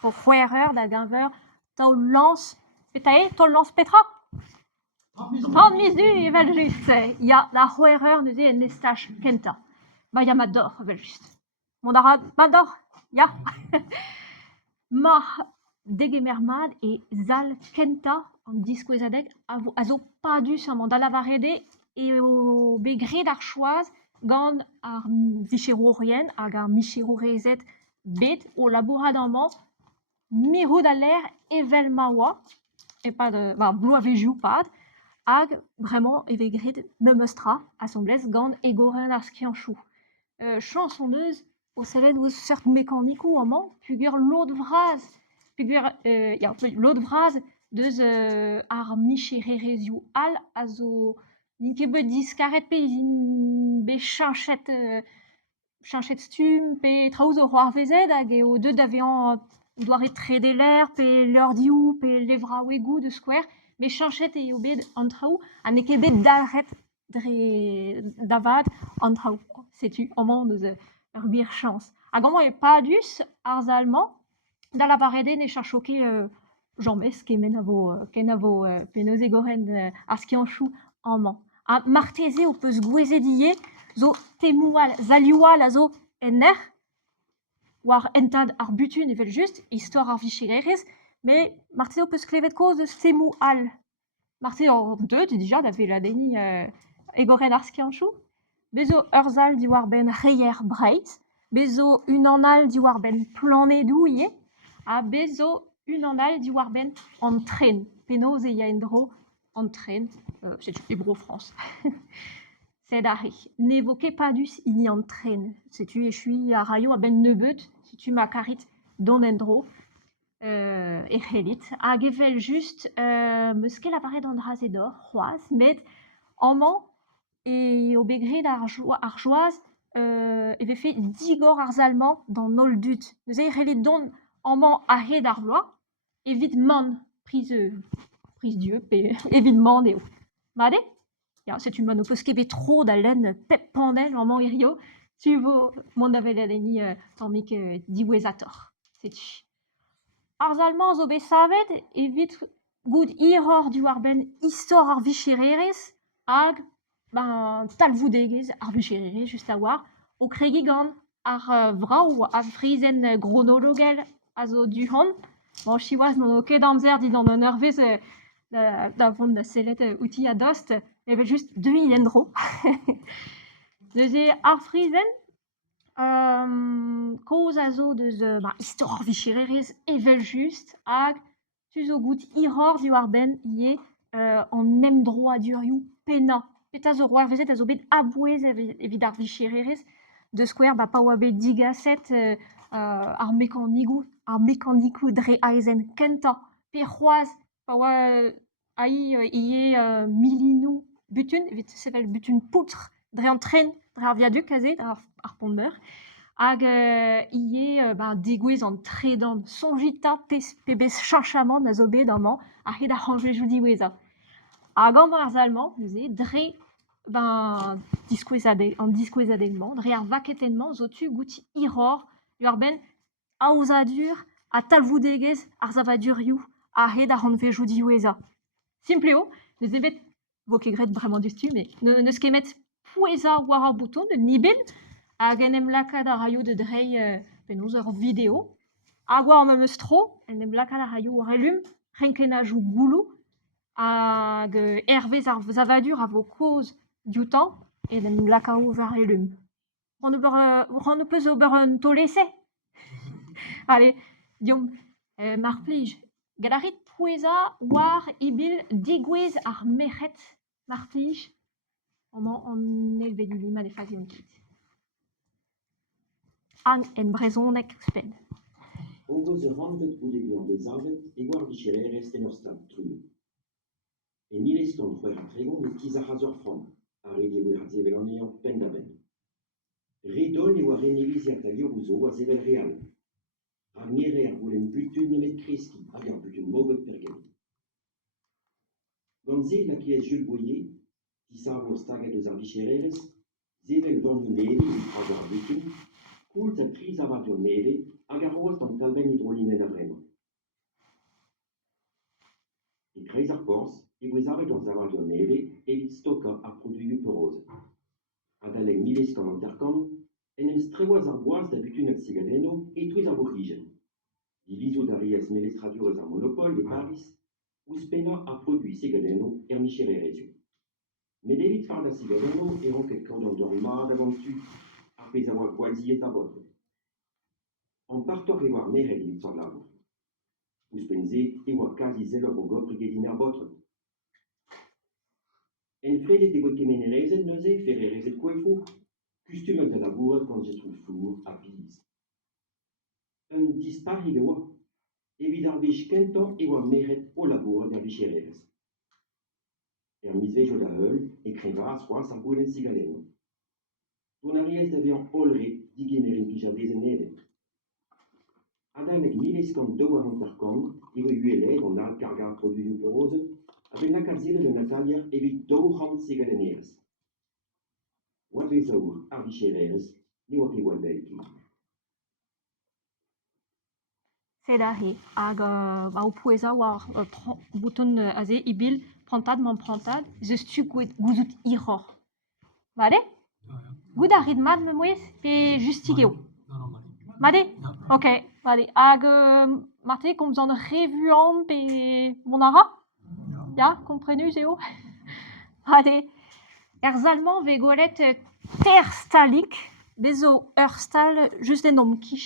Pour Huerer, d'Aganver, Tau lance, Petae, Tau lance Petra. En misu, il va juste. Il y a la Huerer, nous dit, Nestache Kenta. Bah, il y a Mador, il va juste. Mondara, Mador, ya. Ma Degemermad et Zal Kenta, en disquezadeg, azo padus, en mandala varede, et au begré d'archoise, gant ar vicherourien, hag ar micherourezet bet, au laboradament, mirou d'aller, evel mawa, et pas de, bah, blou avejiou pad, hag, vraiment, evegrid, me mustra, assemblès, gant egoren ar skianchou. Chansonneuse, au saled ou certes mécanique ou amant, pugur l'autre vraz, pugur, ja, l'autre vraz, deus ar michererezio al, azo, ninke be diskaret pe izin be chanchet stum, pe traouz o c'hoar vezet, hag eo deud avean doare trede l'air, pe l'ordiou, pe levra ouegou de square, mais chanchet eo bet an traoù, a neke bet dalret dre davad an traoù. Sais-tu, amant deus ur chance. Hag amañ e padus ar Allemands, da la varede ne char choke jambes kemen ken a vo penaos egoren ar skianchou amañ. Ha marteze o peus gwezet zo temoual, zalioual a zo enner, war entad ar butun evel just, histoire ar vichererez, mais marteze o peus klevet koz deus temoual. Marteze o deud, dija, da veladeni egoren ar skianchou. Bezo ur zal diwar ben reier breit, bezo unanal diwar ben planedou ie, a bezo unanal diwar ben an tren. Penaos e ya endro an tren, setu Ebro France. Sed ari, ne vo ket padus ini an tren. Setu echui a raio a ben nebeut, setu ma karit don endro, e c'hellit. Hag evel just, meus ket lavaret an drazedor, c'hoaz, met amañ, et au begred ar joaz, eve fait digor ar Allemands dans nol dut. Eus e c'hellit don amañ ahet ar vloaz, evit man, prise dieu, pe evit man eo. Made? Ja, setu man o peus ket bet tro da lenn pep pandel amañ irio, tu vo mont da veladeni tammik diwezhator. Setu. Ar Allemands zo bet savet evit gout hiroc'h diwar ben istor ar vichererez, hag ben, talvoudegez ar vichererez just a war, o kregi gant ar vrav a frizen gronologel a zo duhon. Bon, chiwaz n'on o ket amzer dit an eurvez da vont da sellet outi a dost, evel just deuil endro. Deus e ar frizen, koz a zo deus istor ar vichererez evel just, hag tu zo gout hiroc'h diwar ben ie an emdro a durioù pena. Peta zo roar vezet a zo bet abouez evit ar vichererez, de skouer pa oa bet digaset ar mekanikou dre aizen kenta. Pe c'hoaz pa oa ie milinou butun, evit sevel butun poutre dre an tren, dre ar viaduk a zet ar pont meur. Hag ie degouez an tredan sonjita pe bez chanchamant a zo bet amañ a c'het ar c'hanjouezhou diwezhañ. Hag amañ ar Allemands, eus e dre diskwezadegman, dre ar vaketenman, zo tu gout hiroc'h, diwar ben aozadur a talvoudegez ar zavadurioù a c'het ar c'hanvezhou diwezhañ. Simple eo, neus ebet, vo ket gret bremañ dustu, mais neus ket met pouezañ war ar bouton, nibel, hag en em lakad a raio de dreiñ penaos ur video, hag war am eus tro, en em lakad a raio war elum, renkennadoù goulou, hag hervez ar zavadur a vo koz dioutan, et en em lakao war elum. Ran o peus ober un tolese. Allez, diom, mar plij, galarit pouezañ war ibil digouez ar merc'hed mar plij, amañ an elvet limat e fazion kit. Hag en brezhonek ouzhpenn. O goz ur randet goudeglion bezavet e gwar vichererez ten ur stad truo. E mileston c'hwer ar tregon e tiz ar razor fran, ar edevoe ar zevel an ean pen da ben. Redol e war eneliziat a liouzo a zevel real. Ar mere ar goulenn butun nemet kreski hag ar butun mogot pergen. Gant ze la kiez Jules Boyer, tisarvour staget eus ar vichererez, zevel dorniou neve e ar butun, koult a triz ar radio neve hag ar oast an talben hidrolinen a bremañ. creix ar porzh e voe avet an zavar d'ur neve evit stoka ar produioù peurose. Adalek mileskan an terkant, en em strevoaz ar boaz da butun ad sigadenno e touez ar bourrijen. Diviso da riez melestraturez ar monopol de Paris, ouzpennañ ar produi sigadenno michererezio. Met evit far da sigadenno e ran ket kaout an dorn mat avant tu, ar pez a oa gwalziet a botre. An partor e war meret evit sort labour. Ouzpenn-se e oa kazi zelor o gopr gedin ar botre. En fredet e boa kemenerezet neuze ferrerezet koefo, kustumel da labouret gant jetrou flour a piz. Un disparig e oa, evit ar vez kentan e oa meret o labouret ar vichererez. Mizvejo da heul e krevas c'hoaz ar goulenn sigadenno. Don a riez da vezañ olret digemerin pijadezenn nevet. Adalek mileskan daou ar interkant e voe huelet an all karga ar produioù peurose, a-benn lakaat de Natalia evit 200 sigadennerez. Oa vezaour ar vichererez ne oa ket gwall bel ket. Sedahi, hag o poueza war bouton aze ibil prantad man prantad, zeus tu gouzout iror. Vale? Gout a rit mat memoez pe justigeo. Made? Ok, vale. Hag marte komz an revuan pe monara? Ya, komprenus eo? Vale. Zalman ve gwelet ter stalik, bezo ur stal just en om kich